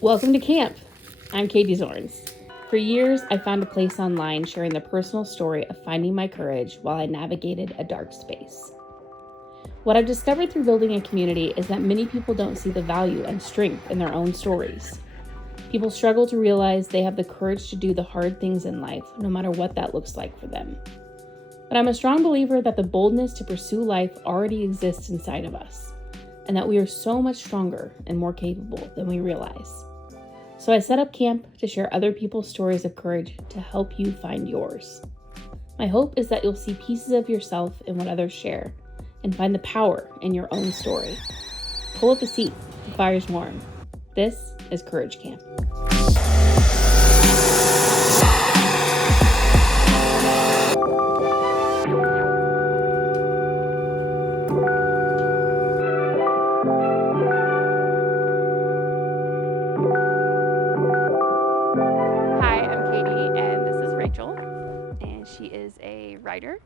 Welcome to camp. I'm Katie Zornes. For years, I found a place online sharing the personal story of finding my courage while I navigated a dark space. What I've discovered through building a community is that many people don't see the value and strength in their own stories. People struggle to realize they have the courage to do the hard things in life, no matter what that looks like for them. But I'm a strong believer that the boldness to pursue life already exists inside of us, and that we are so much stronger and more capable than we realize. So I set up camp to share other people's stories of courage to help you find yours. My hope is that you'll see pieces of yourself in what others share and find the power in your own story. Pull up a seat, the fire's warm. This is Courage Camp. She is a writer,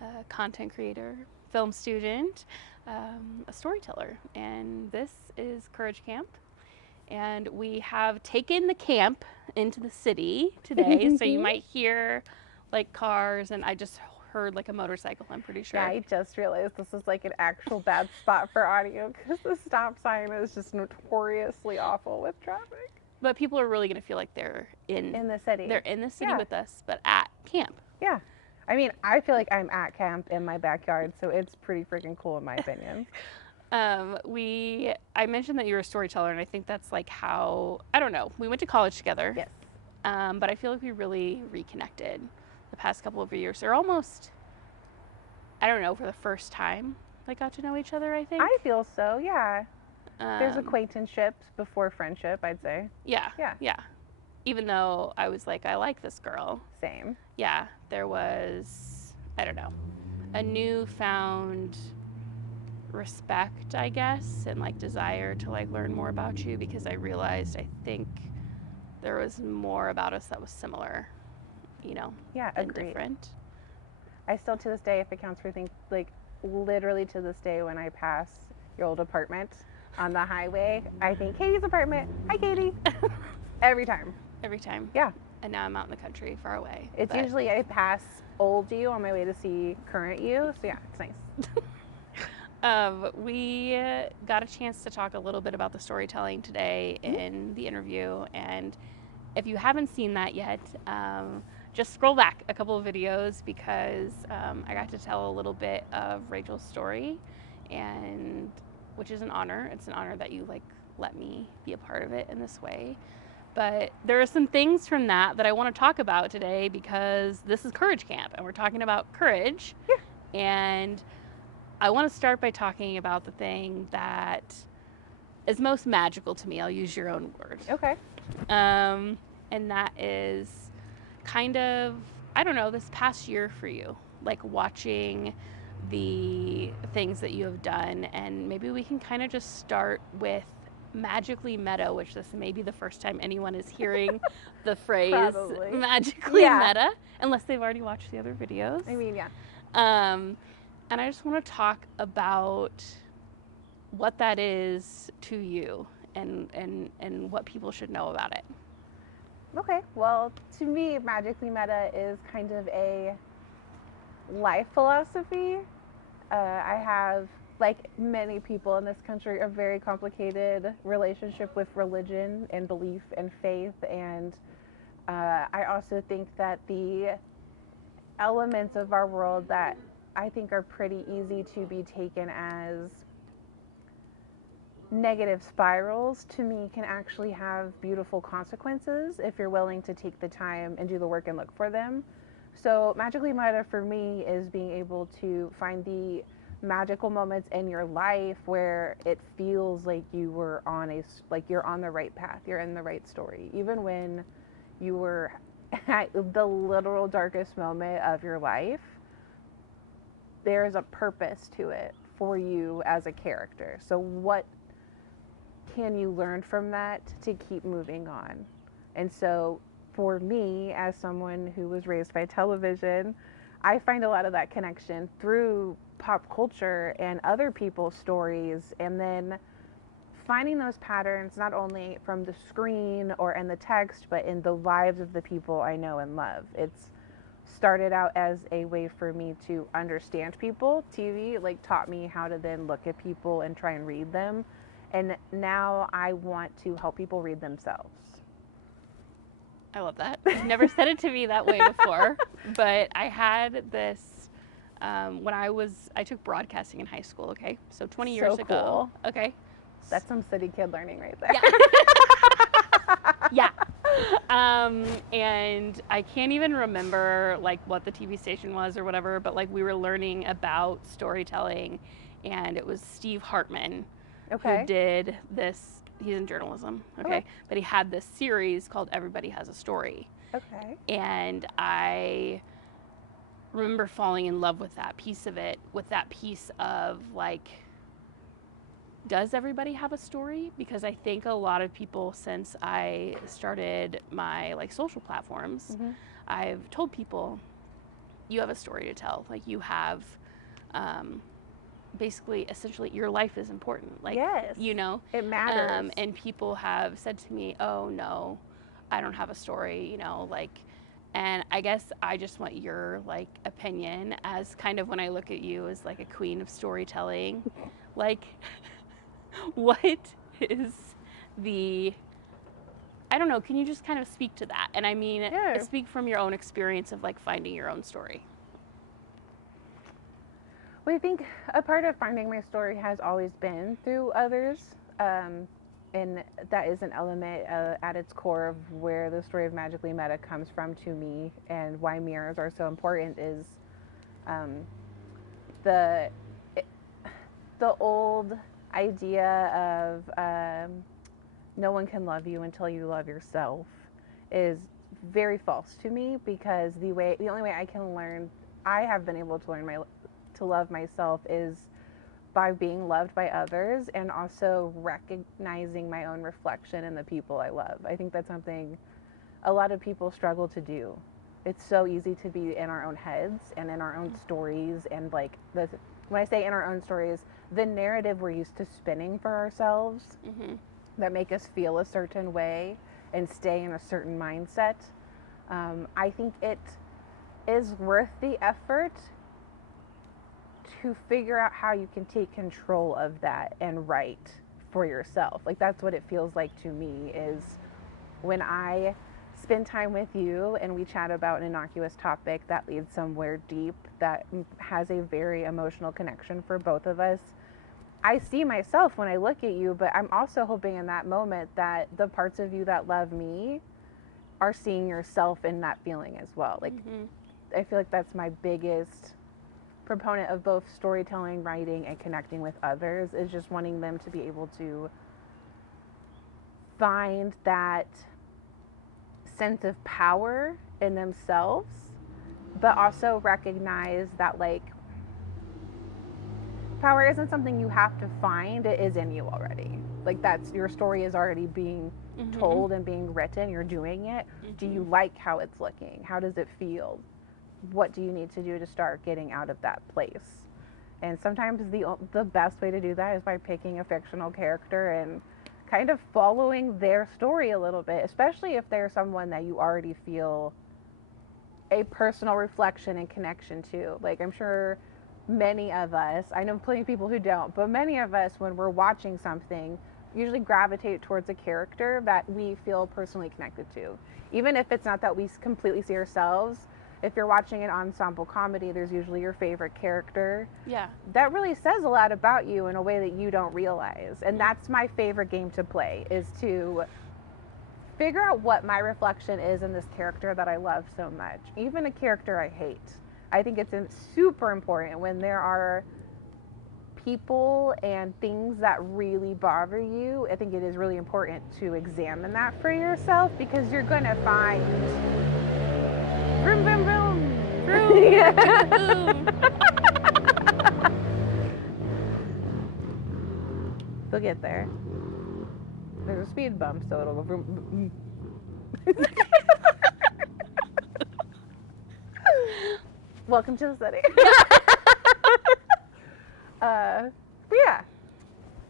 a content creator, film student, a storyteller, and this is Courage Camp. And we have taken the camp into the city today, so you might hear like cars, and I just heard like a motorcycle, I'm pretty sure. Yeah, I just realized this is like an actual bad spot for audio because the stop sign is just notoriously awful with traffic. But people are really going to feel like they're in the city. They're in the city with us, but at camp. Yeah. I mean, I feel like I'm at camp in my backyard, so it's pretty freaking cool in my opinion. I mentioned that you're a storyteller, and I think that's like how, I don't know, we went to college together. Yes. But I feel like we really reconnected the past couple of years. They're almost, I don't know, for the first time they got to know each other, I think. I feel so, yeah. There's acquaintanceships before friendship, I'd say. Yeah. Even though I was like, I like this girl. Same. Yeah, there was, I don't know, a newfound respect, I guess, and like desire to like learn more about you, because I realized I think there was more about us that was similar, you know, yeah, than agreed. Different. I still, to this day, if it counts for things, like literally to this day when I pass your old apartment on the highway, I think Katie's apartment. Hi, Katie. Every time. Every time. Yeah. And now I'm out in the country, far away. It's usually I pass old you on my way to see current you. So yeah, it's nice. We got a chance to talk a little bit about the storytelling today in the interview. And if you haven't seen that yet, just scroll back a couple of videos, because I got to tell a little bit of Rachel's story, and which is an honor. It's an honor that you like let me be a part of it in this way. But there are some things from that I want to talk about today, because this is Courage Camp and we're talking about courage. Yeah. And I want to start by talking about the thing that is most magical to me. I'll use your own word. Okay. And that is kind of, I don't know, this past year for you, like watching the things that you have done. And maybe we can kind of just start with magically meta, which this may be the first time anyone is hearing the phrase Probably. Magically meta, unless they've already watched the other videos. I mean, yeah. And I just want to talk about what that is to you, and what people should know about it. Okay, well, to me, magically meta is kind of a life philosophy. I have, like many people in this country, a very complicated relationship with religion and belief and faith. And I also think that the elements of our world that I think are pretty easy to be taken as negative spirals, to me, can actually have beautiful consequences if you're willing to take the time and do the work and look for them. So magically meta for me is being able to find the magical moments in your life where it feels like you were like you're on the right path, you're in the right story, even when you were at the literal darkest moment of your life. There is a purpose to it for you as a character. So what can you learn from that to keep moving on? And so for me, as someone who was raised by television, I find a lot of that connection through pop culture and other people's stories, and then finding those patterns not only from the screen or in the text, but in the lives of the people I know and love. It's started out as a way for me to understand people. TV like taught me how to then look at people and try and read them. And now I want to help people read themselves. I love that. You've never said it to me that way before, but I had this when I took broadcasting in high school, okay? So 20 years So ago. cool. Okay. That's some city kid learning right there. Yeah. And I can't even remember like what the TV station was or whatever, but like we were learning about storytelling, and it was Steve Hartman who did this. He's in journalism, okay? But he had this series called Everybody Has a Story. Okay. And I remember falling in love with that piece of it, with that piece of like, does everybody have a story? Because I think a lot of people, since I started my like social platforms, I've told people, you have a story to tell. Like you have, basically, essentially, your life is important. Like, yes, you know, it matters. And people have said to me, oh no, I don't have a story, you know, like, and I guess I just want your like opinion as kind of when I look at you as like a queen of storytelling, like, what is the, I don't know, can you just kind of speak to that? And I mean, speak from your own experience of like finding your own story. Well, I think a part of finding my story has always been through others. And that is an element at its core of where the story of Magically Meta comes from to me, and why mirrors are so important is the old idea of no one can love you until you love yourself is very false to me, because the only way I have been able to learn to love myself is by being loved by others, and also recognizing my own reflection in the people I love. I think that's something a lot of people struggle to do. It's so easy to be in our own heads and in our own stories, and like when I say in our own stories, the narrative we're used to spinning for ourselves that make us feel a certain way and stay in a certain mindset. I think it is worth the effort to figure out how you can take control of that and write for yourself. Like that's what it feels like to me, is when I spend time with you and we chat about an innocuous topic that leads somewhere deep, that has a very emotional connection for both of us. I see myself when I look at you, but I'm also hoping in that moment that the parts of you that love me are seeing yourself in that feeling as well. Like I feel like that's my biggest proponent of both storytelling, writing, and connecting with others, is just wanting them to be able to find that sense of power in themselves, but also recognize that like power isn't something you have to find, it is in you already. Like that's, your story is already being told and being written, you're doing it. Do you like how it's looking? How does it feel? What do you need to do to start getting out of that place? And sometimes the best way to do that is by picking a fictional character and kind of following their story a little bit, especially if they're someone that you already feel a personal reflection and connection to. Like I'm sure many of us, I know plenty of people who don't, but many of us, when we're watching something, usually gravitate towards a character that we feel personally connected to. Even if it's not that we completely see ourselves, if you're watching an ensemble comedy, there's usually your favorite character. Yeah. That really says a lot about you in a way that you don't realize. And that's my favorite game to play, is to figure out what my reflection is in this character that I love so much. Even a character I hate. I think it's super important when there are people and things that really bother you. I think it is really important to examine that for yourself, because you're going to find vroom, vroom, vroom. Vroom. They'll get there. There's a speed bump, so it'll go vroom. Welcome to the city. But yeah,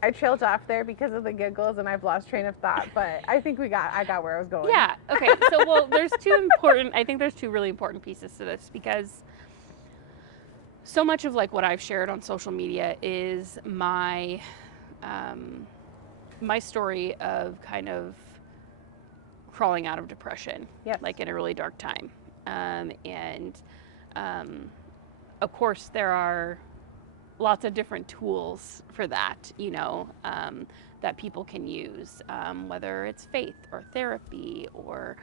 I trailed off there because of the giggles and I've lost train of thought, but I think I got where I was going. Yeah. Okay. So, well, I think there's two really important pieces to this, because so much of like what I've shared on social media is my story of kind of crawling out of depression, Yes. like in a really dark time. And of course, there are lots of different tools for that, that people can use, whether it's faith or therapy or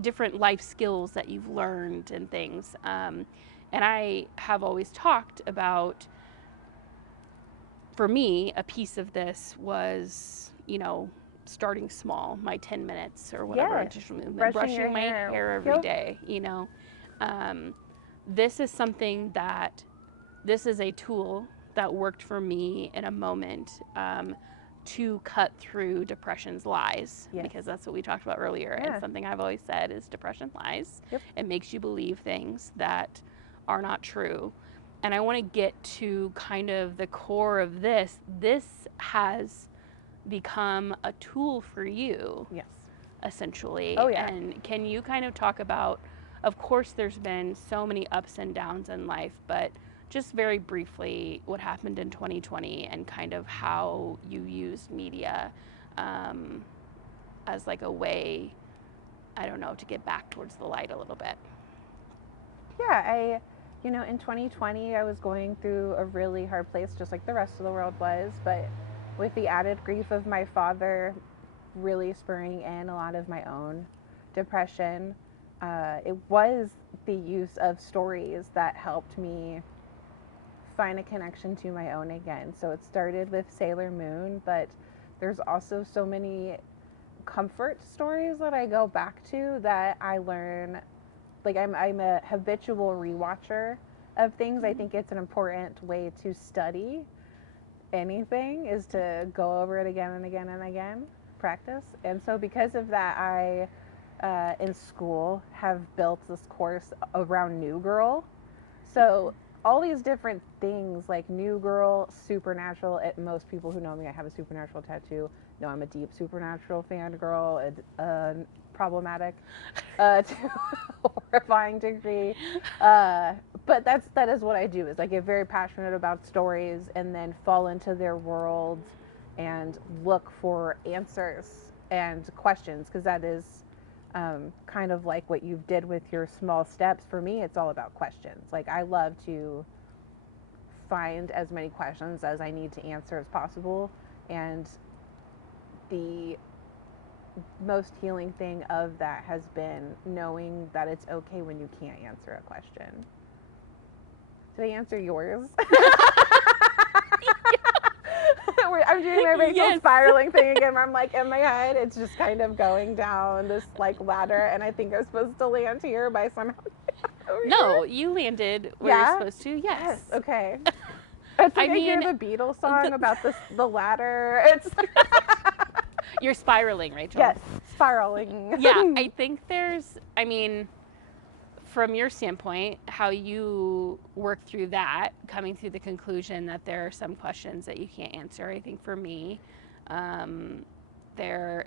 different life skills that you've learned and things. And I have always talked about, for me, a piece of this was, starting small, my 10 minutes or whatever, Yes. additional movement, brushing my hair every day, This is something that, this is a tool that worked for me in a moment, to cut through depression's lies, Yes. because that's what we talked about earlier. Yeah. And something I've always said is depression lies. Yep. It makes you believe things that are not true. And I want to get to kind of the core of this. This has become a tool for you, Yes. essentially. Oh, yeah. And can you kind of talk about, of course, there's been so many ups and downs in life, but just very briefly, what happened in 2020 and kind of how you used media as like a way, I don't know, to get back towards the light a little bit. Yeah, in 2020, I was going through a really hard place, just like the rest of the world was, but with the added grief of my father really spurring in a lot of my own depression, it was the use of stories that helped me find a connection to my own again. So it started with Sailor Moon, but there's also so many comfort stories that I go back to that I learn. Like, I'm a habitual rewatcher of things. I think it's an important way to study anything, is to go over it again and again and again, practice. And so because of that, I in school have built this course around New Girl. So all these different things like New Girl, Supernatural. Most people who know me, I have a Supernatural tattoo. No, I'm a deep Supernatural fangirl. Problematic to a horrifying degree. But that is what I do. Is I get very passionate about stories and then fall into their world and look for answers and questions, because that is kind of like what you did with your small steps. For me, it's all about questions. Like, I love to find as many questions as I need to answer as possible. And the most healing thing of that has been knowing that it's okay when you can't answer a question. Did I answer yours? I'm doing my Rachel spiraling thing again, where I'm like, in my head, it's just kind of going down this like ladder, and I think I'm supposed to land here by somehow. No, you landed where you're supposed to. Yes. Okay. It's like I hear the Beatles song about the ladder. It's you're spiraling, Rachel. Yes, spiraling. Yeah, I think from your standpoint, how you work through that, coming to the conclusion that there are some questions that you can't answer. I think for me, there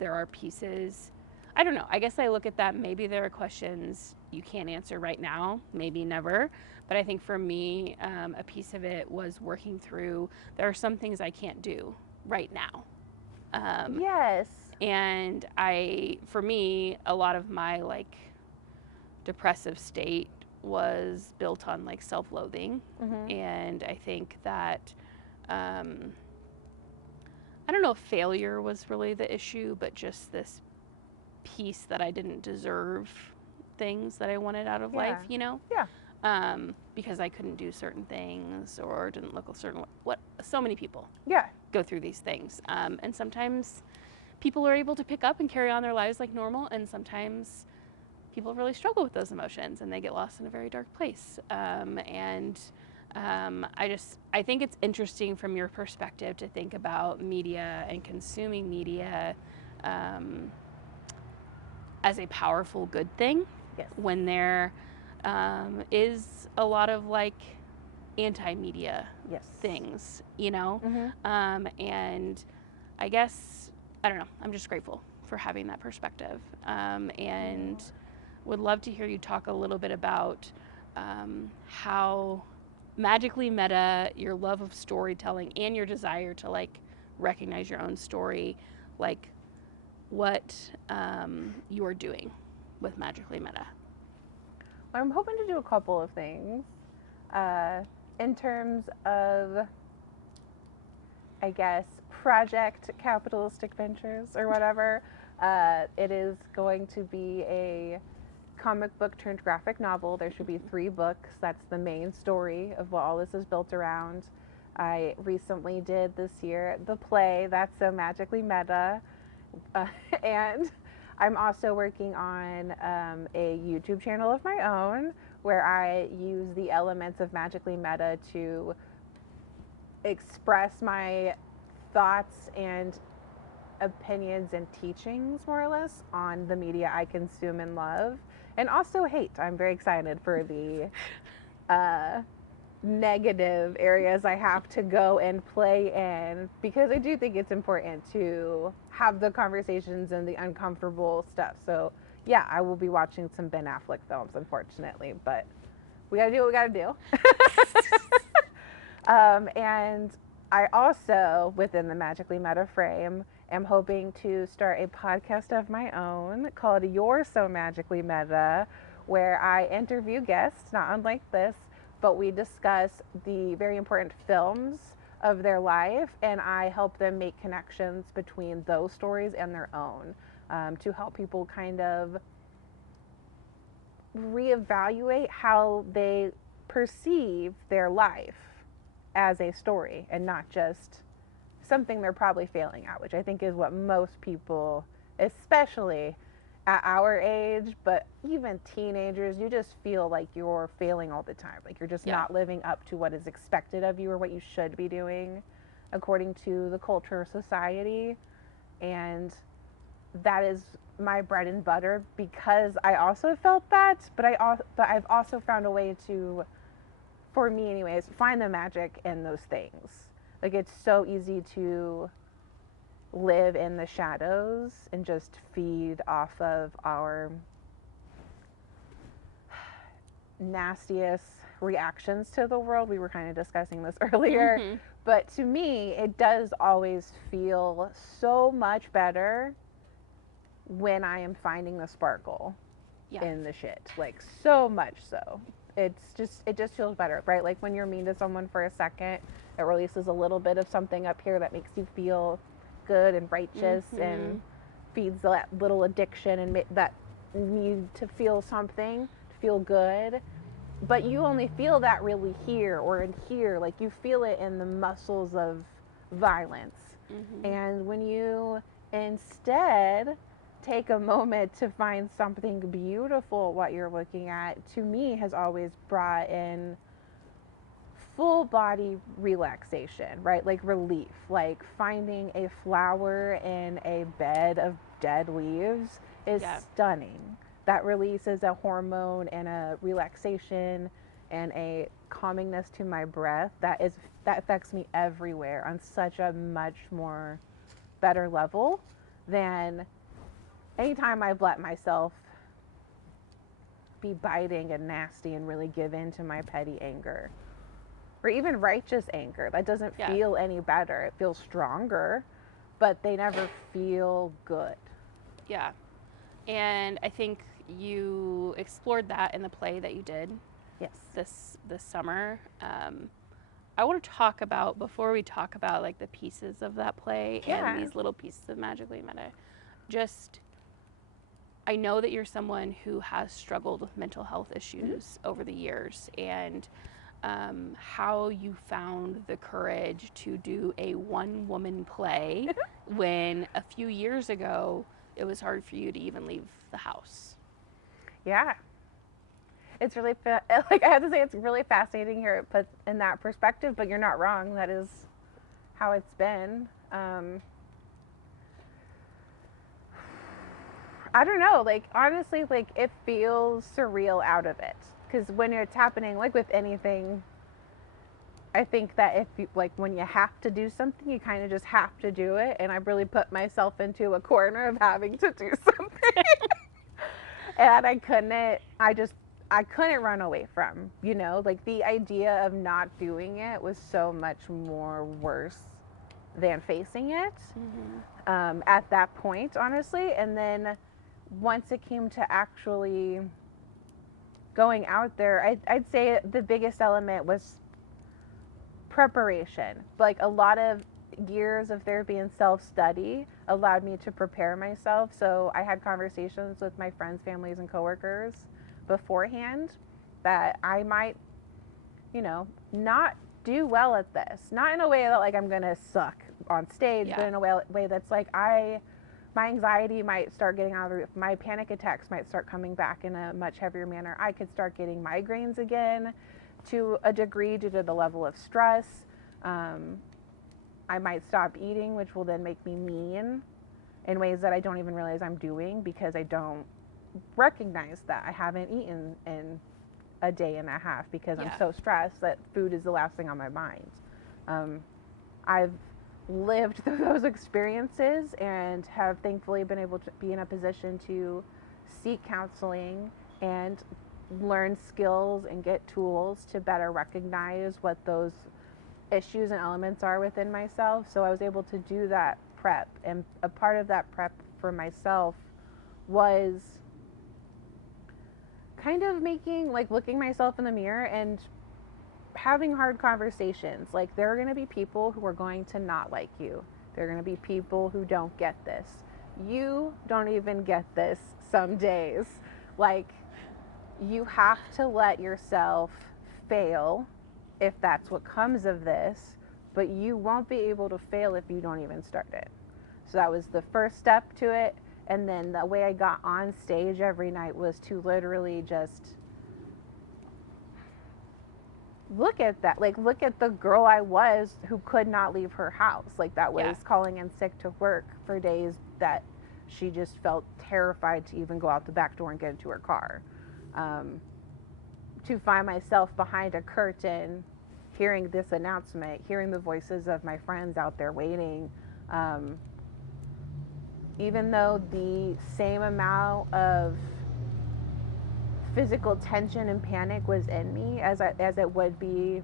are pieces, I don't know, I guess I look at that, maybe there are questions you can't answer right now, maybe never, but I think for me, a piece of it was working through, there are some things I can't do right now. Yes. And for me, a lot of my like depressive state was built on like self-loathing. Mm-hmm. And I think that, I don't know if failure was really the issue, but just this piece that I didn't deserve things that I wanted out of life, Yeah. Because I couldn't do certain things or didn't look a certain way. So many people go through these things. And sometimes people are able to pick up and carry on their lives like normal, and sometimes people really struggle with those emotions and they get lost in a very dark place. I think it's interesting from your perspective to think about media and consuming media as a powerful good thing. Yes. When there is a lot of like anti-media Yes. things, you know? Mm-hmm. And I guess, I don't know, I'm just grateful for having that perspective. And would love to hear you talk a little bit about how magically meta, your love of storytelling and your desire to like recognize your own story, like what you are doing with magically meta. I'm hoping to do a couple of things. In terms of, I guess, project capitalistic ventures or whatever, it is going to be a comic book turned graphic novel. There should be 3 books. That's the main story of what all this is built around. I recently did this year the play That's So Magically Meta. And I'm also working on a YouTube channel of my own where I use the elements of Magically Meta to express my thoughts and opinions and teachings, more or less, on the media I consume and love, and also hate. I'm very excited for the negative areas I have to go and play in, because I do think it's important to have the conversations and the uncomfortable stuff. So, yeah, I will be watching some Ben Affleck films, unfortunately, but we gotta do what we gotta do. And I also, within the Magically Meta frame, am hoping to start a podcast of my own called You're So Magically Meta, where I interview guests, not unlike this, but we discuss the very important films of their life, and I help them make connections between those stories and their own, to help people kind of reevaluate how they perceive their life as a story and not just something they're probably failing at, which I think is what most people, especially at our age, but even teenagers, you just feel like you're failing all the time. Like you're just not living up to what is expected of you or what you should be doing according to the culture or society. And that is my bread and butter, because I also felt that, but I've also found a way to, for me anyways, find the magic in those things. Like it's so easy to live in the shadows and just feed off of our nastiest reactions to the world. We were kind of discussing this earlier. Mm-hmm. But to me, it does always feel so much better when I am finding the sparkle in the shit. Like so much so. It just feels better, right? Like when you're mean to someone for a second, it releases a little bit of something up here that makes you feel good and righteous, and feeds that little addiction and that need to feel something, to feel good. But you only feel that really here or in here. Like you feel it in the muscles of violence. Mm-hmm. And when you instead take a moment to find something beautiful what you're looking at, to me has always brought in full body relaxation, right? Like relief, like finding a flower in a bed of dead leaves is stunning. That releases a hormone and a relaxation and a calmingness to my breath that affects me everywhere on such a much more better level than anytime I've let myself be biting and nasty and really give in to my petty anger. Or even righteous anger. That doesn't feel any better. It feels stronger, but they never feel good. Yeah. And I think you explored that in the play that you did this summer. I want to talk about, before we talk about like the pieces of that play and these little pieces of Magically Meta, just, I know that you're someone who has struggled with mental health issues over the years, and how you found the courage to do a one-woman play when a few years ago it was hard for you to even leave the house. Yeah. It's really, like I have to say, it's really fascinating here it puts in that perspective, but you're not wrong. That is how it's been. I don't know, like honestly, like it feels surreal out of it, because when it's happening, like with anything I think that if you, like, when you have to do something, you kind of just have to do it. And I really put myself into a corner of having to do something. And I couldn't run away from, like the idea of not doing it was so much more worse than facing it at that point, honestly. And then once it came to actually going out there, I'd say the biggest element was preparation. Like a lot of years of therapy and self-study allowed me to prepare myself. So I had conversations with my friends, families, and coworkers beforehand that I might, not do well at this. Not in a way that like I'm gonna suck on stage, but in a way that's like my anxiety might start getting out of the roof. My panic attacks might start coming back in a much heavier manner. I could start getting migraines again to a degree due to the level of stress. I might stop eating, which will then make me mean in ways that I don't even realize I'm doing because I don't recognize that I haven't eaten in a day and a half because I'm so stressed that food is the last thing on my mind. I've lived through those experiences and have thankfully been able to be in a position to seek counseling and learn skills and get tools to better recognize what those issues and elements are within myself. So I was able to do that prep, and a part of that prep for myself was kind of looking myself in the mirror and having hard conversations. Like, there are going to be people who are going to not like you. There are going to be people who don't get this. You don't even get this some days. Like, you have to let yourself fail if that's what comes of this, but you won't be able to fail if you don't even start it. So that was the first step to it. And then the way I got on stage every night was to literally just look at that. Like, look at the girl I was who could not leave her house. Like, that was calling in sick to work for days that she just felt terrified to even go out the back door and get into her car. To find myself behind a curtain, hearing this announcement, hearing the voices of my friends out there waiting, even though the same amount of physical tension and panic was in me as it would be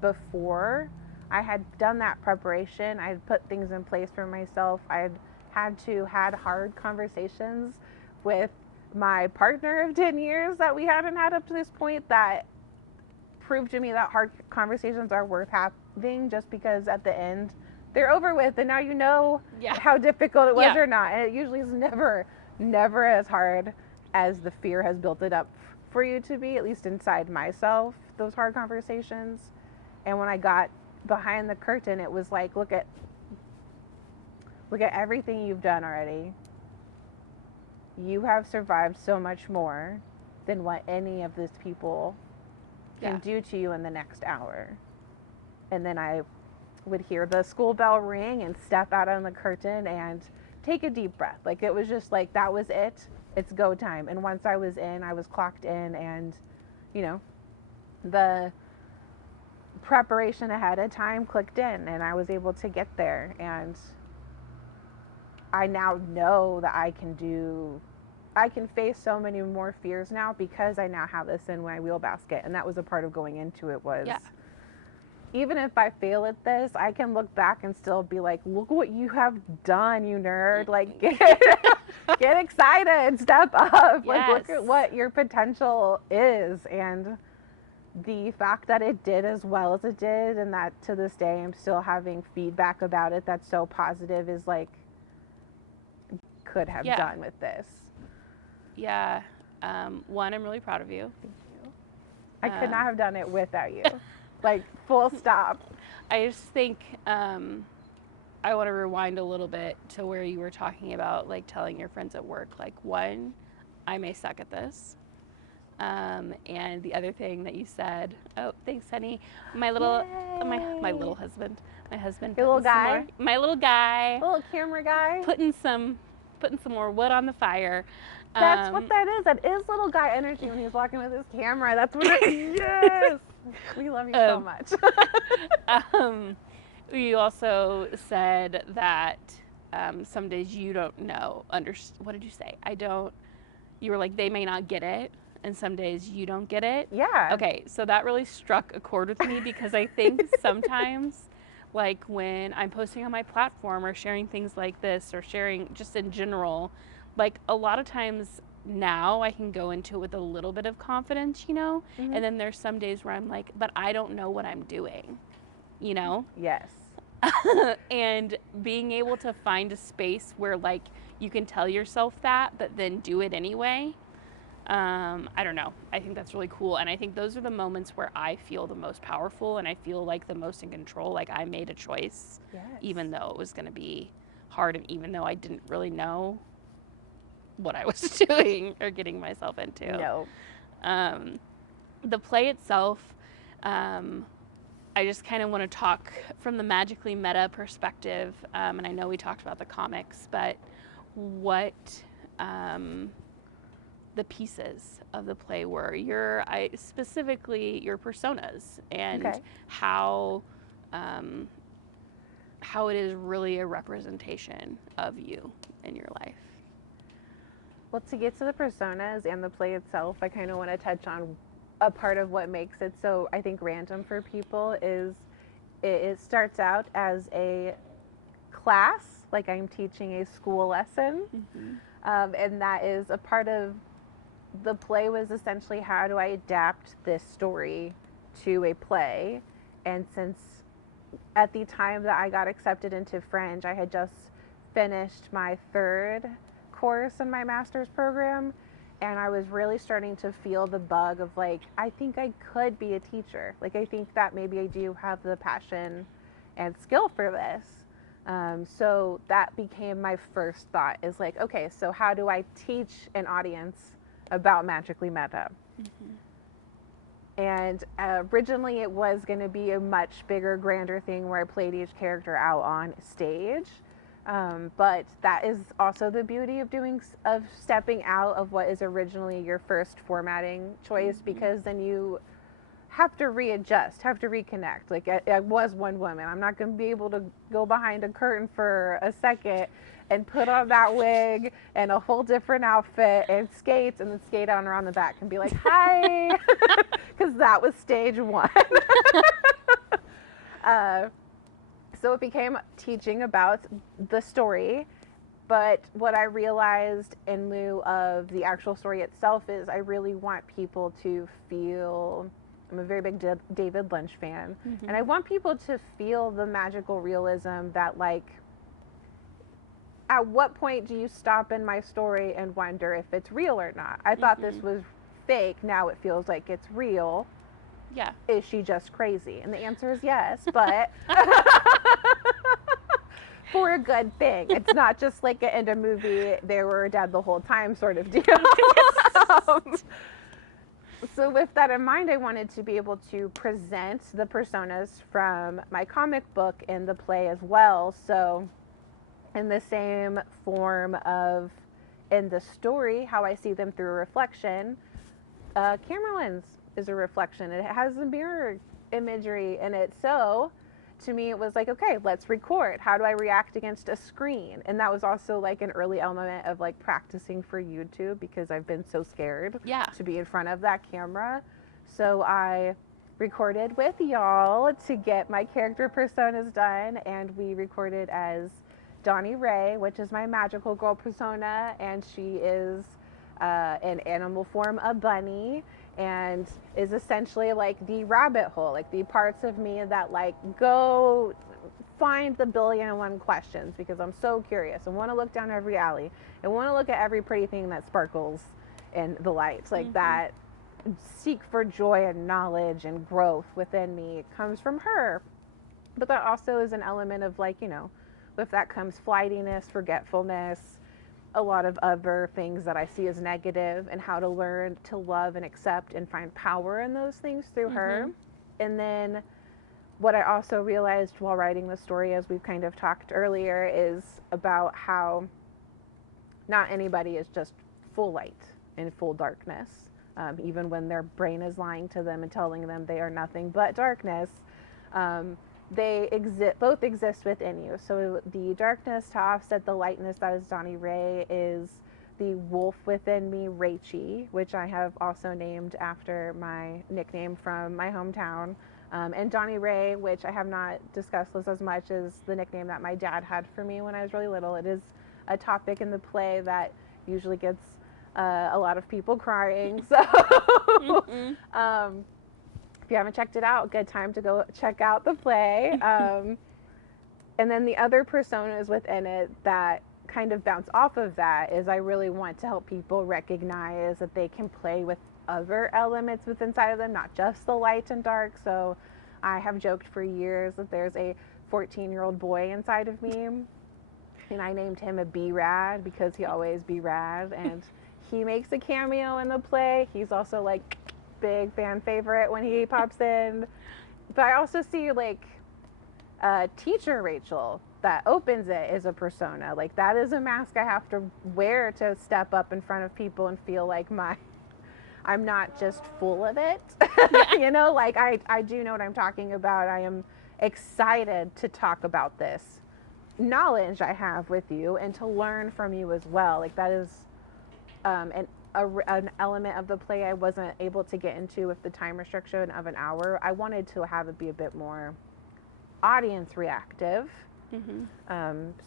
before I had done that preparation. I had put things in place for myself. I had hard conversations with my partner of 10 years that we hadn't had up to this point that proved to me that hard conversations are worth having, just because at the end they're over with and now you know how difficult it was or not. And it usually is never as hard as the fear has built it up for you to be, at least inside myself, those hard conversations. And when I got behind the curtain, it was like, look at everything you've done already. You have survived so much more than what any of these people can do to you in the next hour. And then I would hear the school bell ring and step out on the curtain and take a deep breath. Like, it was just like, that was it. It's go time. And once I was in, I was clocked in, and, the preparation ahead of time clicked in, and I was able to get there. And I now know that I can face so many more fears now because I now have this in my wheel basket. And that was a part of going into it was, even if I fail at this, I can look back and still be like, look what you have done, you nerd. Like, get excited, step up. Like, look at what your potential is. And the fact that it did as well as it did, and that to this day I'm still having feedback about it that's so positive, is like, could have done with this. One, I'm really proud of you. Thank you. I could not have done it without you. Like, full stop. I just think I want to rewind a little bit to where you were talking about, like, telling your friends at work, like, one, I may suck at this. And the other thing that you said, oh, thanks, honey. My little husband. My husband. Your little guy? My little guy. Little camera guy? Putting some more wood on the fire. That's what that is. That is little guy energy when he's walking with his camera. That's what it is. Yes. We love you so Um, much. You also said that some days you don't know. What did you say? I don't. You were like, they may not get it, and some days you don't get it. Yeah. Okay, so that really struck a chord with me because I think sometimes, like when I'm posting on my platform or sharing things like this or sharing just in general, like a lot of times now I can go into it with a little bit of confidence, Mhm. and then there's some days where I'm like, but I don't know what I'm doing, you know? Yes. And being able to find a space where like you can tell yourself that, but then do it anyway. I don't know. I think that's really cool. And I think those are the moments where I feel the most powerful and I feel like the most in control. Like I made a choice, Yes. even though it was going to be hard and even though I didn't really know what I was doing or getting myself into. No. The play itself, I just kind of want to talk from the magically meta perspective. And I know we talked about the comics, but what the pieces of the play were specifically your personas and Okay. how it is really a representation of you in your life. Well, to get to the personas and the play itself, I kind of want to touch on a part of what makes it so, I think, random for people is it starts out as a class, like I'm teaching a school lesson. And that is a part of the play was essentially how do I adapt this story to a play. And since at the time that I got accepted into French, I had just finished my third course in my master's program, and I was really starting to feel the bug of like, I think I could be a teacher. Like, I think that maybe I do have the passion and skill for this. So that became my first thought is like, okay, so how do I teach an audience about Magically Meta? And originally it was going to be a much bigger, grander thing where I played each character out on stage. But that is also the beauty of stepping out of what is originally your first formatting choice, because then you have to readjust, have to reconnect. Like I was one woman. I'm not going to be able to go behind a curtain for a second and put on that wig and a whole different outfit and skates and then skate on around the back and be like, hi, because that was stage one. So it became teaching about the story. But what I realized in lieu of the actual story itself is I really want people to feel, I'm a very big David Lynch fan, and I want people to feel the magical realism that, like, at what point do you stop in my story and wonder if it's real or not? I thought this was fake. Now it feels like it's real. Yeah. Is she just crazy? And the answer is yes, but for a good thing. It's not just like in a movie, they were dead the whole time sort of deal. So with that in mind, I wanted to be able to present the personas from my comic book in the play as well. So in the same form of in the story, how I see them through a reflection, camera lens is a reflection. It has a mirror imagery in it. So to me, it was like, okay, let's record. How do I react against a screen? And that was also like an early element of like practicing for YouTube, because I've been so scared to be in front of that camera. So I recorded with y'all to get my character personas done, and we recorded as Donnie Ray, which is my magical girl persona, and she is in animal form a bunny, and is essentially like the rabbit hole, like the parts of me that like go find the 1,000,001 questions because I'm so curious and want to look down every alley and want to look at every pretty thing that sparkles in the lights, like that seek for joy and knowledge and growth within me comes from her. But that also is an element of, like, you know, with that comes flightiness, forgetfulness, a lot of other things that I see as negative, and how to learn to love and accept and find power in those things through her. And then what I also realized while writing the story, as we've kind of talked earlier, is about how not anybody is just full light and full darkness. even when their brain is lying to them and telling them they are nothing but darkness. Um, both exist within you. So the darkness to offset the lightness that is Donnie Ray is the wolf within me, Raichi, which I have also named after my nickname from my hometown. And Donnie Ray, which I have not discussed this as much, is the nickname that my dad had for me when I was really little. It is a topic in the play that usually gets a lot of people crying. So if you haven't checked it out, good time to go check out the play. And then the other personas within it that kind of bounce off of that is I really want to help people recognize that they can play with other elements within inside of them, not just the light and dark. So I have joked for years that there's a 14-year-old boy inside of me, and I named him a B-Rad because he always be rad, and he makes a cameo in the play. He's also like big fan favorite when he pops in. But I also see like teacher Rachel that opens it is a persona. Like that is a mask I have to wear to step up in front of people and feel like I'm not just full of it. You know, like I do know what I'm talking about. I am excited to talk about this knowledge I have with you and to learn from you as well. Like that is an element of the play I wasn't able to get into with the time restriction of an hour. I wanted to have it be a bit more audience reactive,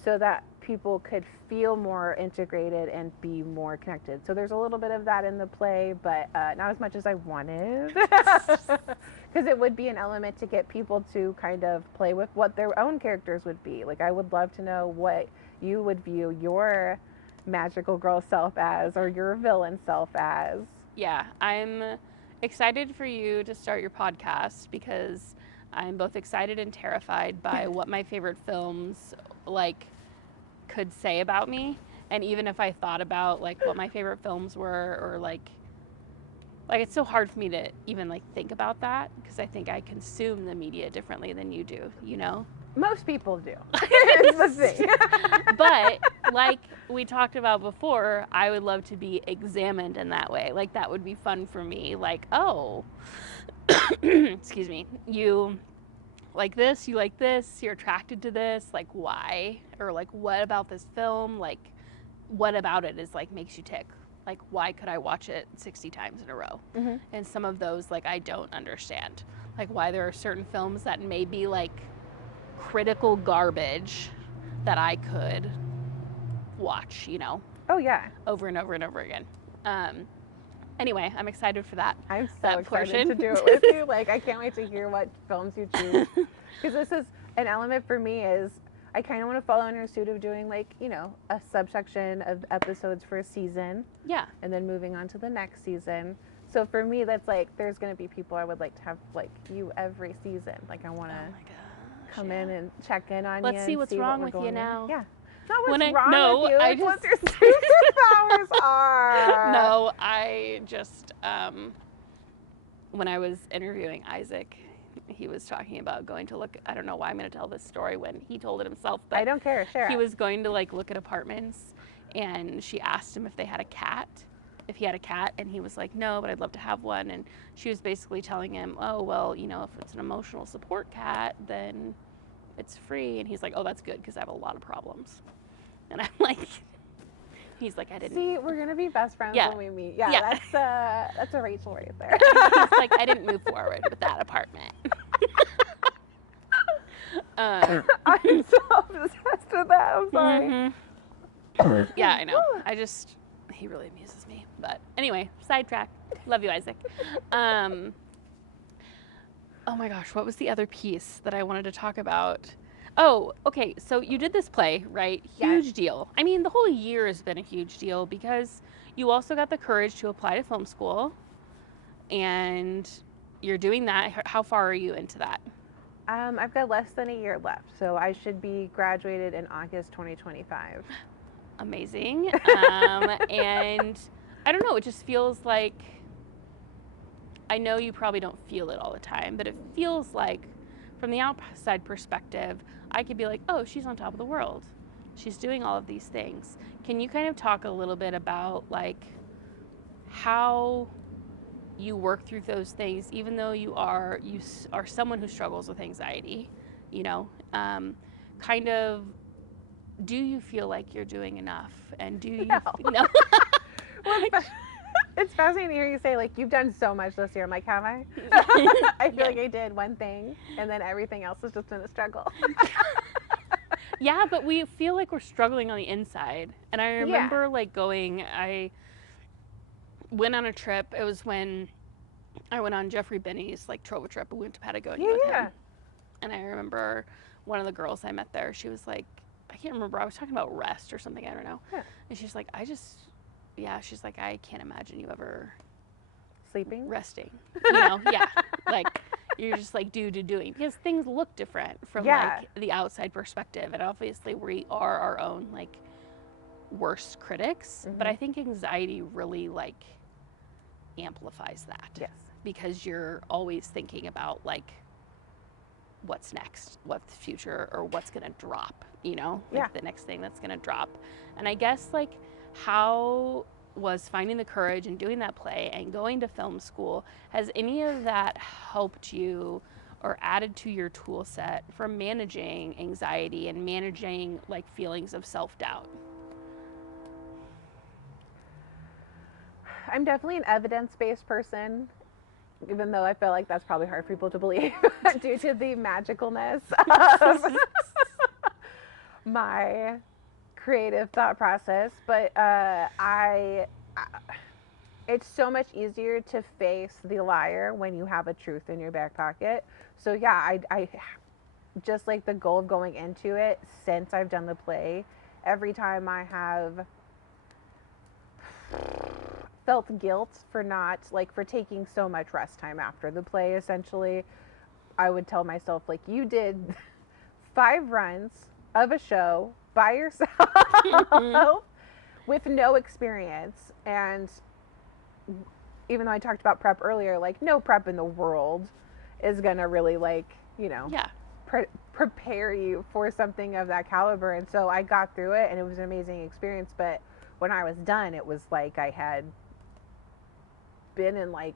so that people could feel more integrated and be more connected. So there's a little bit of that in the play, but not as much as I wanted, because it would be an element to get people to kind of play with what their own characters would be. Like I would love to know what you would view your magical girl self as, or your villain self as. Yeah, I'm excited for you to start your podcast because I'm both excited and terrified by what my favorite films like could say about me. And even if I thought about like what my favorite films were, or like it's so hard for me to even like think about that because I think I consume the media differently than you do, you know? Most people do. It's the thing. But like we talked about before, I would love to be examined in that way. Like that would be fun for me. Like, oh, excuse me, you like this, you like this, you're attracted to this, like why? Or like what about this film? Like what about it is like makes you tick? Like why could I watch it 60 times in a row? And some of those like I don't understand. Like why there are certain films that may be like critical garbage that I could watch, you know? Oh yeah. Over and over and over again. Anyway, I'm excited for that. I'm so that excited portion. to do it with you. Like I can't wait to hear what films you choose. Because this is an element for me is I kind of want to follow in your suit of doing like, you know, a subsection of episodes for a season. Yeah. And then moving on to the next season. So for me, that's like, there's going to be people I would like to have like you every season. Like I want to come in and check in on you. Let's see what's wrong with you on. now. Yeah. Not what's wrong with you. I It's just, what your superpowers are. No, I just, when I was interviewing Isaac, he was talking about going to look, I don't know why I'm going to tell this story when he told it himself, but I don't care, share he it. was going to like look at apartments and she asked him if they had a cat, if he had a cat, and he was like, no, but I'd love to have one. And she was basically telling him, oh, well, you know, if it's an emotional support cat, then it's free. And he's like, oh, that's good because I have a lot of problems. And I'm like, he's like, I didn't. See, we're gonna be best friends when we meet. Yeah. That's a Rachel right there. He's like, I didn't move forward with that apartment. I'm so obsessed with that. I'm sorry. Yeah, I know. He really amuses me. But anyway, sidetrack. Love you, Isaac. Oh my gosh, what was the other piece that I wanted to talk about? Oh, okay, so you did this play, right? Huge deal. I mean, the whole year has been a huge deal because you also got the courage to apply to film school, and you're doing that. How far are you into that? I've got less than a year left, so I should be graduated in August 2025. Amazing. And I don't know, it just feels like, I know you probably don't feel it all the time, but it feels like from the outside perspective, I could be like, oh, she's on top of the world. She's doing all of these things. Can you kind of talk a little bit about like how you work through those things, even though you are someone who struggles with anxiety, you know, kind of, do you feel like you're doing enough? And do you No. no? Well, it's fascinating to hear you say, like, you've done so much this year. I'm like, have I? I feel like I did one thing, and then everything else has just been a struggle. Yeah, but we feel like we're struggling on the inside. And I remember I went on a trip. It was when I went on Jeffrey Benny's like Trova trip. We went to Patagonia with him. And I remember one of the girls I met there, she was like, I can't remember, I was talking about rest or something, I don't know. Yeah. And she's like, she's like, I can't imagine you ever Sleeping? resting. You know, yeah. Like, you're just like doing. Because things look different from like the outside perspective. And obviously we are our own like worst critics. But I think anxiety really like amplifies that. Yes. Because you're always thinking about like, what's next, what's the future, or what's going to drop, you know, like the next thing that's going to drop. And I guess like, how was finding the courage and doing that play and going to film school, has any of that helped you or added to your tool set for managing anxiety and managing like feelings of self-doubt? I'm definitely an evidence-based person, even though I feel like that's probably hard for people to believe due to the magicalness of my creative thought process. But it's so much easier to face the liar when you have a truth in your back pocket. So yeah, I just like the goal of going into it, since I've done the play, every time I have felt guilt for taking so much rest time after the play, essentially, I would tell myself, like, you did 5 runs of a show by yourself with no experience. And even though I talked about prep earlier, like, no prep in the world is gonna really, like, you know, prepare you for something of that caliber. And so I got through it, and it was an amazing experience. But when I was done, it was like I had been in like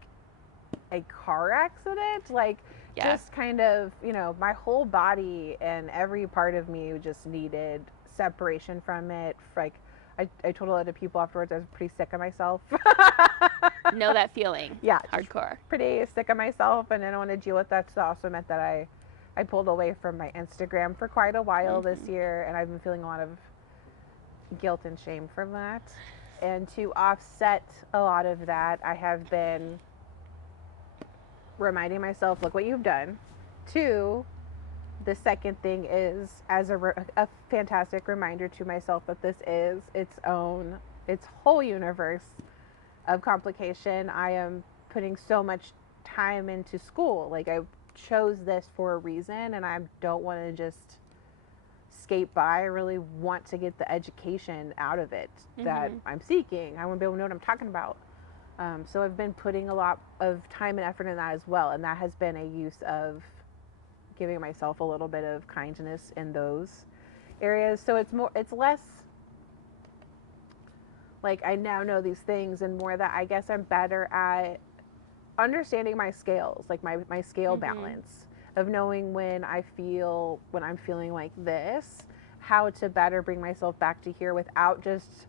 a car accident, like just kind of, you know, my whole body and every part of me just needed separation from it. Like I told a lot of people afterwards I was pretty sick of myself. Know that feeling. Yeah, hardcore. Pretty sick of myself, and I don't want to deal with that. So it also meant that I pulled away from my Instagram for quite a while this year, and I've been feeling a lot of guilt and shame from that. And to offset a lot of that, I have been reminding myself, look what you've done. 2, the second thing is as a fantastic reminder to myself that this is its whole universe of complication. I am putting so much time into school. Like, I chose this for a reason, and I don't want to just skate by. I really want to get the education out of it that I'm seeking. I want to be able to know what I'm talking about. So I've been putting a lot of time and effort in that as well, and that has been a use of giving myself a little bit of kindness in those areas. So it's less like I now know these things, and more that I guess I'm better at understanding my scales, like my scale balance of knowing when I'm feeling like this, how to better bring myself back to here without just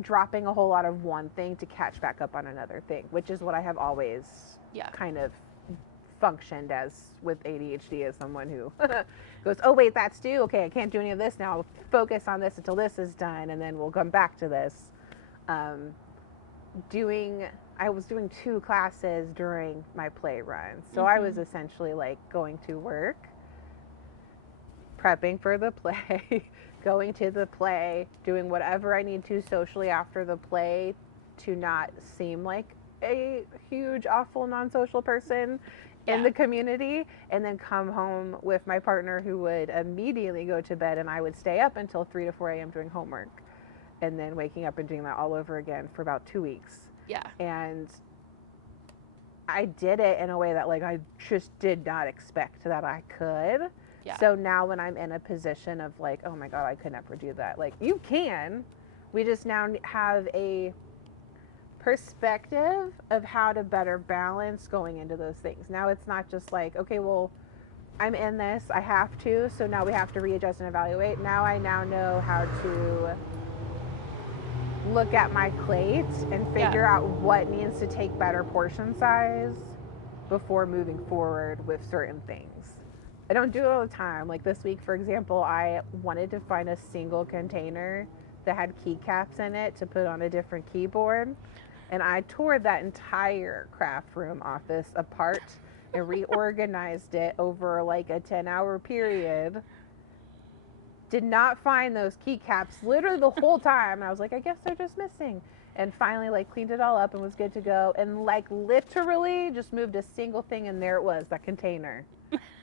dropping a whole lot of one thing to catch back up on another thing, which is what I have always kind of functioned as with ADHD, as someone who goes, oh wait, that's due, okay, I can't do any of this now, I'll focus on this until this is done, and then we'll come back to this. I was doing 2 classes during my play run, so I was essentially like going to work, prepping for the play, going to the play, doing whatever I need to socially after the play to not seem like a huge, awful, non-social person in the community, and then come home with my partner, who would immediately go to bed, and I would stay up until 3 to 4 a.m. doing homework, and then waking up and doing that all over again for about 2 weeks. Yeah. And I did it in a way that, like, I just did not expect that I could. Yeah. So now when I'm in a position of like, oh my God, I could never do that. Like, you can. We just now have a perspective of how to better balance going into those things. Now it's not just like, okay, well, I'm in this, I have to, so now we have to readjust and evaluate. Now I know how to look at my plate and figure out what needs to take better portion size before moving forward with certain things. I don't do it all the time. Like this week, for example, I wanted to find a single container that had keycaps in it to put on a different keyboard. And I tore that entire craft room office apart and reorganized it over like a 10-hour period. Did not find those keycaps literally the whole time. And I was like, I guess they're just missing. And finally, like, cleaned it all up and was good to go. And like literally just moved a single thing, and there it was, that container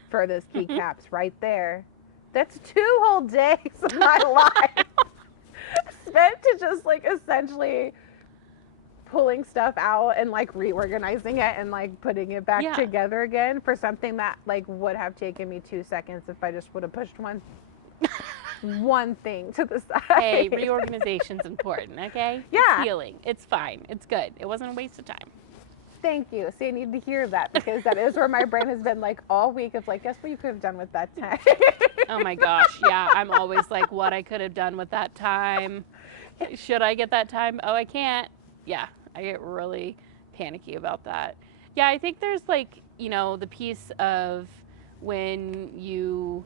for those keycaps right there. That's 2 whole days of my life spent to just like essentially pulling stuff out and like reorganizing it and like putting it back together again for something that like would have taken me 2 seconds if I just would have pushed one thing to the side. Hey, reorganization's important, okay? Yeah. It's healing. It's fine. It's good. It wasn't a waste of time. Thank you. See, I need to hear that because that is where my brain has been like all week of like, guess what you could have done with that time. Oh my gosh, yeah. I'm always like, what I could have done with that time. Should I get that time? Oh, I can't. Yeah, I get really panicky about that. Yeah, I think there's like, you know, the piece of when you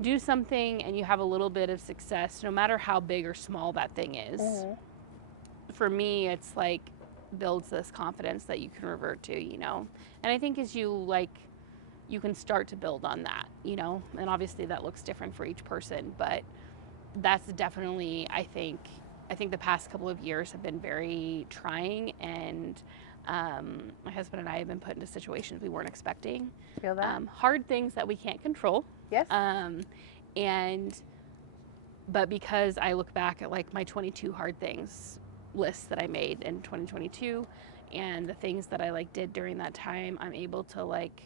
do something and you have a little bit of success, no matter how big or small that thing is. Mm-hmm. For me, it's like builds this confidence that you can revert to, you know. And I think as you like, you can start to build on that, you know. And obviously that looks different for each person, but that's definitely, I think the past couple of years have been very trying, and my husband and I have been put into situations we weren't expecting. Feel that? Hard things that we can't control. Yes. But because I look back at like my 22 hard things lists that I made in 2022 and the things that I like did during that time, I'm able to like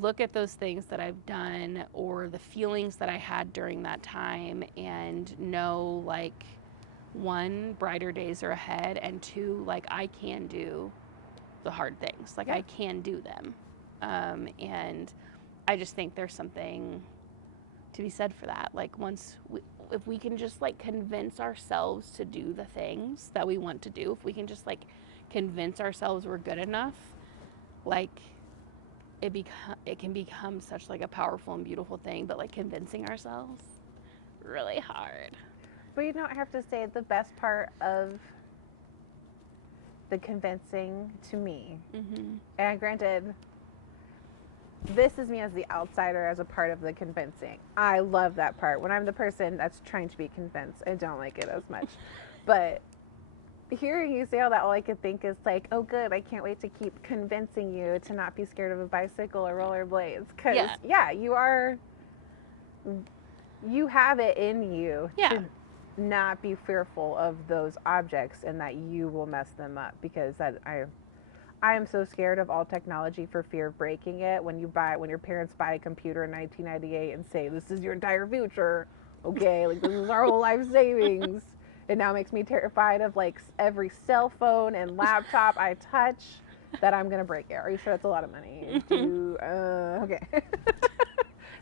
look at those things that I've done or the feelings that I had during that time and know like, 1, brighter days are ahead, and 2, like I can do the hard things. Like I can do them. And I just think there's something to be said for that. Like if we can just like convince ourselves to do the things that we want to do, if we can just like convince ourselves we're good enough, like it can become such like a powerful and beautiful thing. But like convincing ourselves, really hard. But you know, I have to say the best part of the convincing to me, and granted, this is me as the outsider as a part of the convincing. I love that part. When I'm the person that's trying to be convinced, I don't like it as much. But hearing you say all that, all I could think is like, oh good, I can't wait to keep convincing you to not be scared of a bicycle or rollerblades. Because, you have it in you to not be fearful of those objects and that you will mess them up, because I am so scared of all technology for fear of breaking it. When your parents buy a computer in 1998 and say, this is your entire future, okay, like this is our whole life savings, it now makes me terrified of like every cell phone and laptop I touch that I'm gonna break it. Are you sure that's a lot of money? Okay.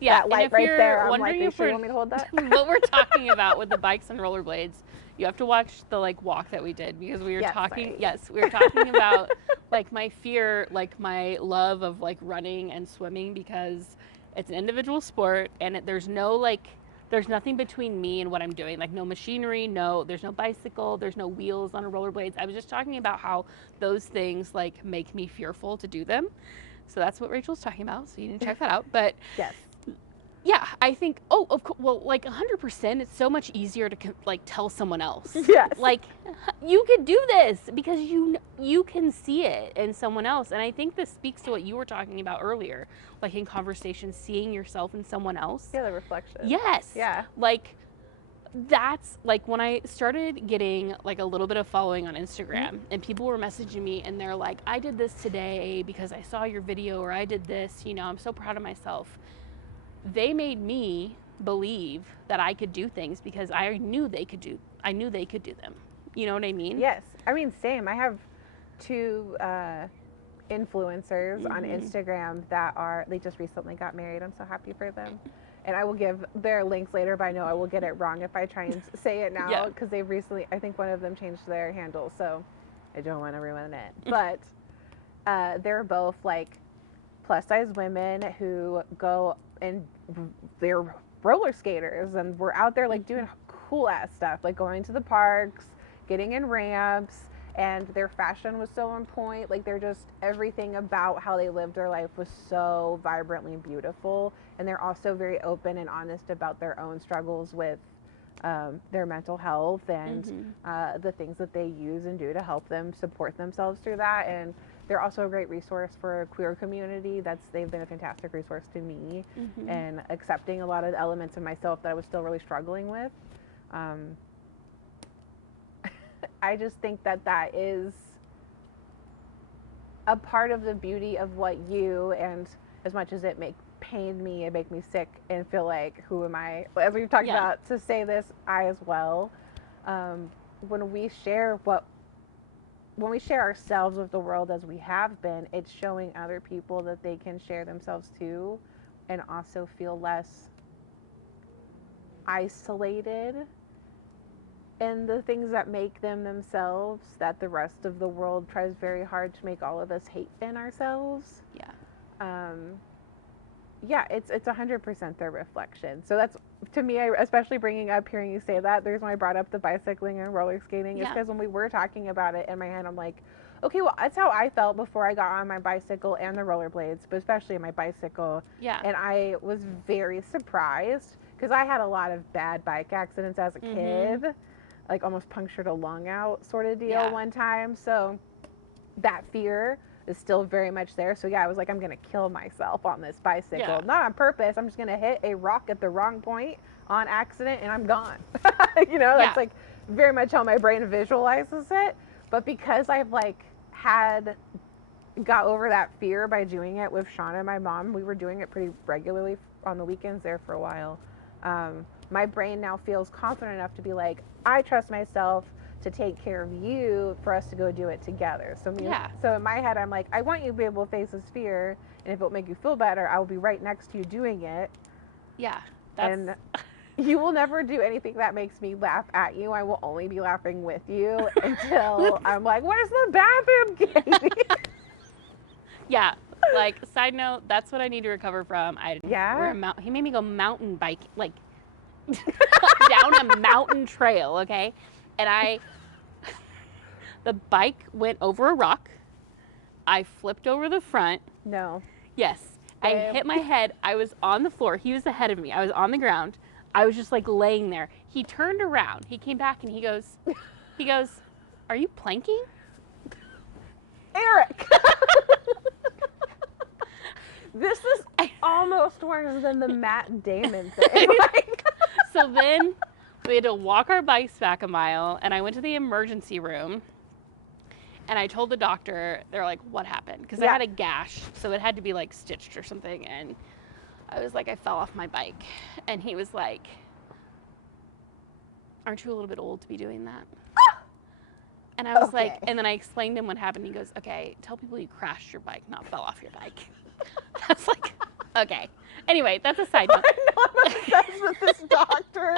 Yeah, that light right there. I'm like, are you sure you want me to hold that? What we're talking about with the bikes and rollerblades, you have to watch the like walk that we did, because we were talking. Yes, we were talking about like my fear, like my love of like running and swimming, because it's an individual sport and there's nothing between me and what I'm doing. Like no machinery, there's no bicycle, there's no wheels on a rollerblades. I was just talking about how those things like make me fearful to do them. So that's what Rachel's talking about. So you need to check that out. But yes. Yeah, I think, of course, well, like 100%, it's so much easier to like tell someone else. Yes. Like, you could do this because you can see it in someone else. And I think this speaks to what you were talking about earlier, like in conversation, seeing yourself in someone else. Yeah, the reflection. Yes. Yeah. Like, that's like when I started getting like a little bit of following on Instagram, and people were messaging me and they're like, I did this today because I saw your video, or I did this, you know, I'm so proud of myself. They made me believe that I could do things because I knew they could do them. You know what I mean? Yes. I mean, same. I have two influencers on Instagram that they just recently got married. I'm so happy for them. And I will give their links later, but I know I will get it wrong if I try and say it now, because they've recently, I think one of them changed their handle, so I don't want to ruin it. But they're both like plus size women who go and they're roller skaters, and we're out there like doing cool ass stuff, like going to the parks, getting in ramps, and their fashion was so on point. Like, they're just, everything about how they lived their life was so vibrantly beautiful. And they're also very open and honest about their own struggles with their mental health and the things that they use and do to help them support themselves through that. And they're also a great resource for a queer community. They've been a fantastic resource to me and accepting a lot of the elements of myself that I was still really struggling with. I just think that is a part of the beauty of what you, and as much as it pained me and make me sick and feel like, who am I, as we've talked about, to say this, I as well, when we share ourselves with the world as we have been, it's showing other people that they can share themselves too and also feel less isolated in the things that make them themselves, that the rest of the world tries very hard to make all of us hate in ourselves. It's 100% their reflection. So that's, to me, especially bringing up, hearing you say that, the reason why I brought up the bicycling and roller skating is because when we were talking about it, in my head I'm like, okay, well, that's how I felt before I got on my bicycle and the rollerblades, but especially my bicycle. And I was very surprised because I had a lot of bad bike accidents as a kid, like almost punctured a lung out sort of deal one time. So that fear is still very much there. So I was like, I'm going to kill myself on this bicycle. Not on purpose. I'm just going to hit a rock at the wrong point on accident and I'm gone. That's like very much how my brain visualizes it. But because I've like got over that fear by doing it with Shauna and my mom, we were doing it pretty regularly on the weekends there for a while. My brain now feels confident enough to be like, I trust myself to take care of you for us to go do it together. So in my head, I'm like, I want you to be able to face this fear, and if it will make you feel better, I will be right next to you doing it. And you will never do anything that makes me laugh at you. I will only be laughing with you until I'm like, where's the bathroom, Katie? Like, side note, that's what I need to recover from. He made me go mountain biking, like down a mountain trail, okay? And the bike went over a rock. I flipped over the front. No. Yes. I hit my head. I was on the floor. He was ahead of me. I was on the ground. I was just like laying there. He turned around. He came back and he goes, are you planking? Eric! This is almost worse than the Matt Damon thing. So then we had to walk our bikes back a mile, and I went to the emergency room, and I told the doctor, they're like, what happened? Because I had a gash, so it had to be like stitched or something, and I was like, I fell off my bike. And he was like, aren't you a little bit old to be doing that? And I was like, and then I explained to him what happened. He goes, okay, tell people you crashed your bike, not fell off your bike. I was like, okay. Anyway, that's a side note. I'm obsessed with this doctor,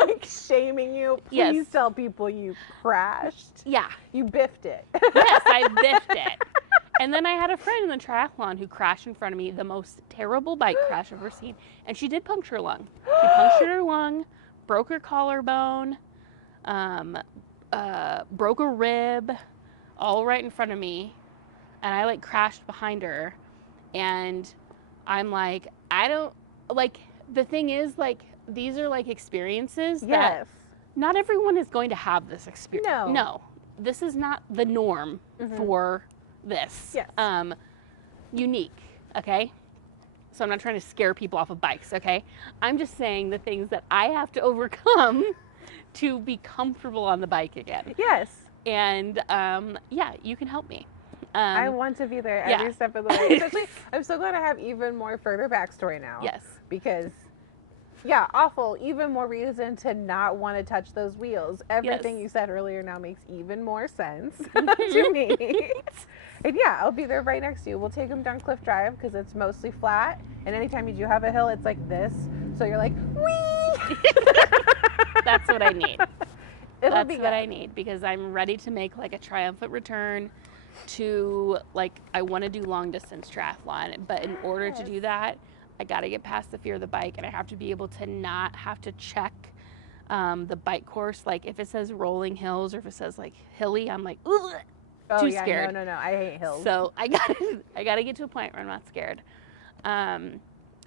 like, shaming you. Please tell people you crashed. You biffed it. Yes, I biffed it. And then I had a friend in the triathlon who crashed in front of me, the most terrible bike crash I've ever seen. And she did puncture her lung. She punctured her lung, broke her collarbone, broke a rib, all right in front of me. And I, like, crashed behind her. And I'm like, I don't, like, the thing is, like, these are, like, experiences that not everyone is going to have this experience. No, this is not the norm for this. Unique, okay? So I'm not trying to scare people off of bikes, okay? I'm just saying the things that I have to overcome to be comfortable on the bike again. And, you can help me. I want to be there every step of the way. Especially, I'm so glad I have even more further backstory now. Because Yeah, awful. Even more reason to not want to touch those wheels. Everything Yes. you said earlier now makes even more sense to me. And yeah, I'll be there right next to you. We'll take them down Cliff Drive because it's mostly flat. And anytime you do have a hill, it's like this. So you're like, wee! That's what I need. It'll be That's what good. I need because I'm ready to make like a triumphant return to like I want to do long distance triathlon, but in order to Yes. do that, I got to get past the fear of the bike, and I have to be able to not have to check the bike course. Like if it says rolling hills or if it says like hilly, I'm like, ugh, Oh too yeah, scared. no. I hate hills. So I gotta get to a point where I'm not scared.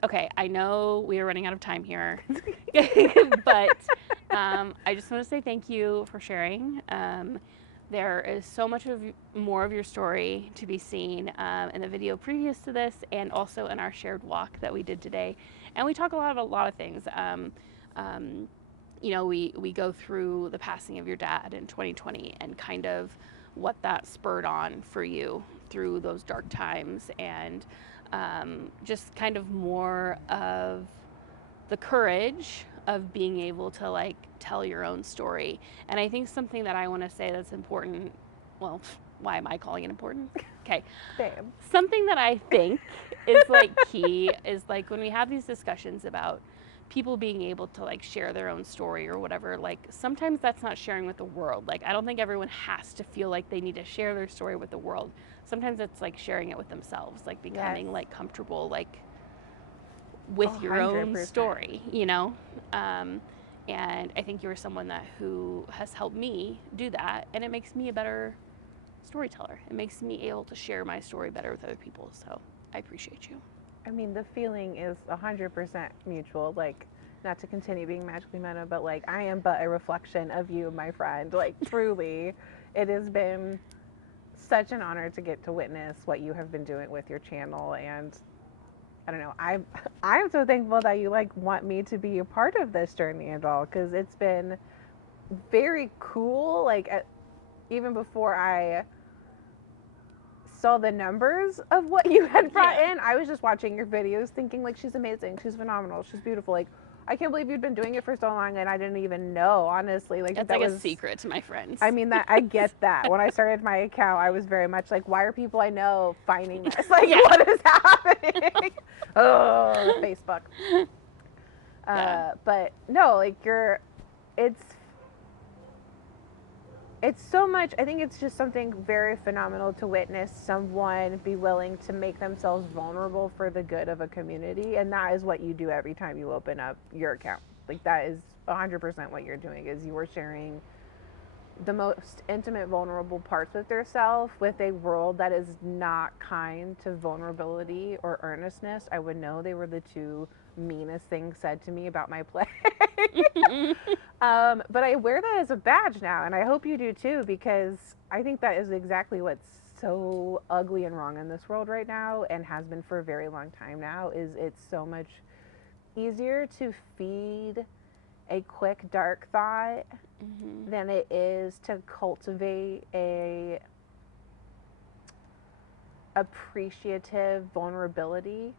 Okay, I know we are running out of time here, but I just want to say thank you for sharing. There is so much more of your story to be seen in the video previous to this, and also in our shared walk that we did today. And we talk about a lot of things. You know, we go through the passing of your dad in 2020 and kind of what that spurred on for you through those dark times, and just kind of more of the courage of being able to like tell your own story. And I think something that I want to say that's important, well, why am I calling it important? Okay. Same. Something that I think is like key is like when we have these discussions about people being able to like share their own story or whatever, like sometimes that's not sharing with the world. Like I don't think everyone has to feel like they need to share their story with the world. Sometimes it's like sharing it with themselves, like becoming like comfortable like with your own 100%. story, you know? And I think you're someone who has helped me do that, and it makes me a better storyteller. It makes me able to share my story better with other people. So I appreciate you. I mean, the feeling is 100% mutual. Like, not to continue being magically meta, but like, I am but a reflection of you, my friend. Like, truly, it has been such an honor to get to witness what you have been doing with your channel. And I don't know, I'm so thankful that you like want me to be a part of this journey and all, because it's been very cool. Like, even before I saw the numbers of what you had brought in, I was just watching your videos thinking like, she's amazing, she's phenomenal, she's beautiful. Like, I can't believe you'd been doing it for so long and I didn't even know, honestly. Like, That's that like was a secret to my friends. I mean, that I get that. When I started my account, I was very much like, why are people I know finding this? Like, what is happening? Oh, Facebook. But no, like it's so much. I think it's just something very phenomenal to witness someone be willing to make themselves vulnerable for the good of a community, and that is what you do every time you open up your account. Like, that is 100% what you're doing, is you are sharing the most intimate, vulnerable parts with yourself with a world that is not kind to vulnerability or earnestness. I would know they were the two meanest things said to me about my play. But I wear that as a badge now, and I hope you do too, because I think that is exactly what's so ugly and wrong in this world right now, and has been for a very long time now, is it's so much easier to feed a quick dark thought than it is to cultivate a appreciative vulnerability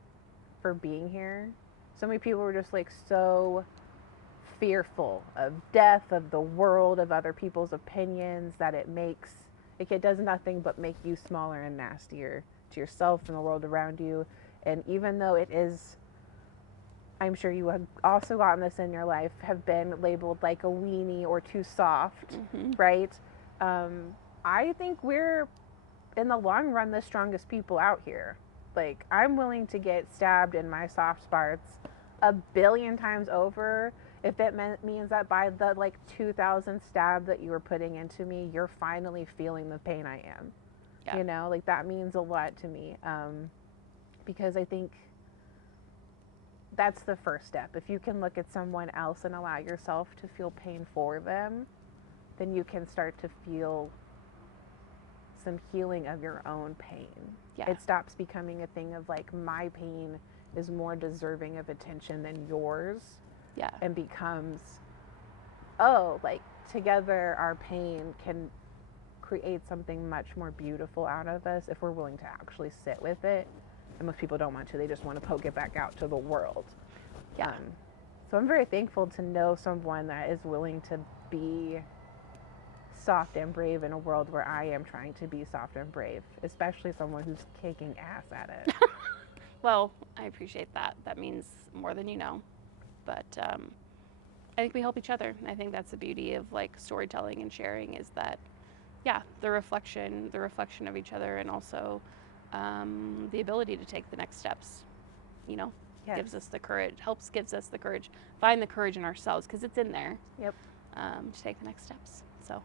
for being here. So many people were just like so fearful of death, of the world, of other people's opinions, that it makes like, it does nothing but make you smaller and nastier to yourself and the world around you. And even though it is, I'm sure you have also gotten this in your life, have been labeled like a weenie or too soft, right? I think we're, in the long run, the strongest people out here. Like, I'm willing to get stabbed in my soft spots a billion times over if it means that by the like 2,000 stab that you were putting into me, you're finally feeling the pain I am. You know, like, that means a lot to me, because I think that's the first step. If you can look at someone else and allow yourself to feel pain for them, then you can start to feel some healing of your own pain. It stops becoming a thing of like, my pain is more deserving of attention than yours. And becomes, oh, like, together our pain can create something much more beautiful out of us if we're willing to actually sit with it. And most people don't want to. They just want to poke it back out to the world. So I'm very thankful to know someone that is willing to be soft and brave in a world where I am trying to be soft and brave, especially someone who's kicking ass at it. Well, I appreciate that. That means more than you know. But I think we help each other. I think that's the beauty of like storytelling and sharing is that, yeah, the reflection of each other, and also the ability to take the next steps. You know, Yes. gives us the courage. Gives us the courage. Find the courage in ourselves because it's in there. Yep. To take the next steps. So,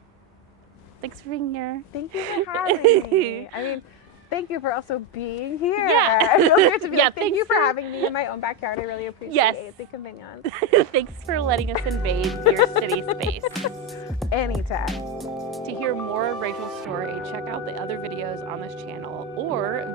thanks for being here. Thank you for having me. I mean, thank you for also being here. Yeah. I feel weird to be Yeah, like, thank you for thanks for- having me in my own backyard. I really appreciate Yes. the convenience. Thanks for letting us invade your city space. Anytime. To hear more of Rachel's story, check out the other videos on this channel or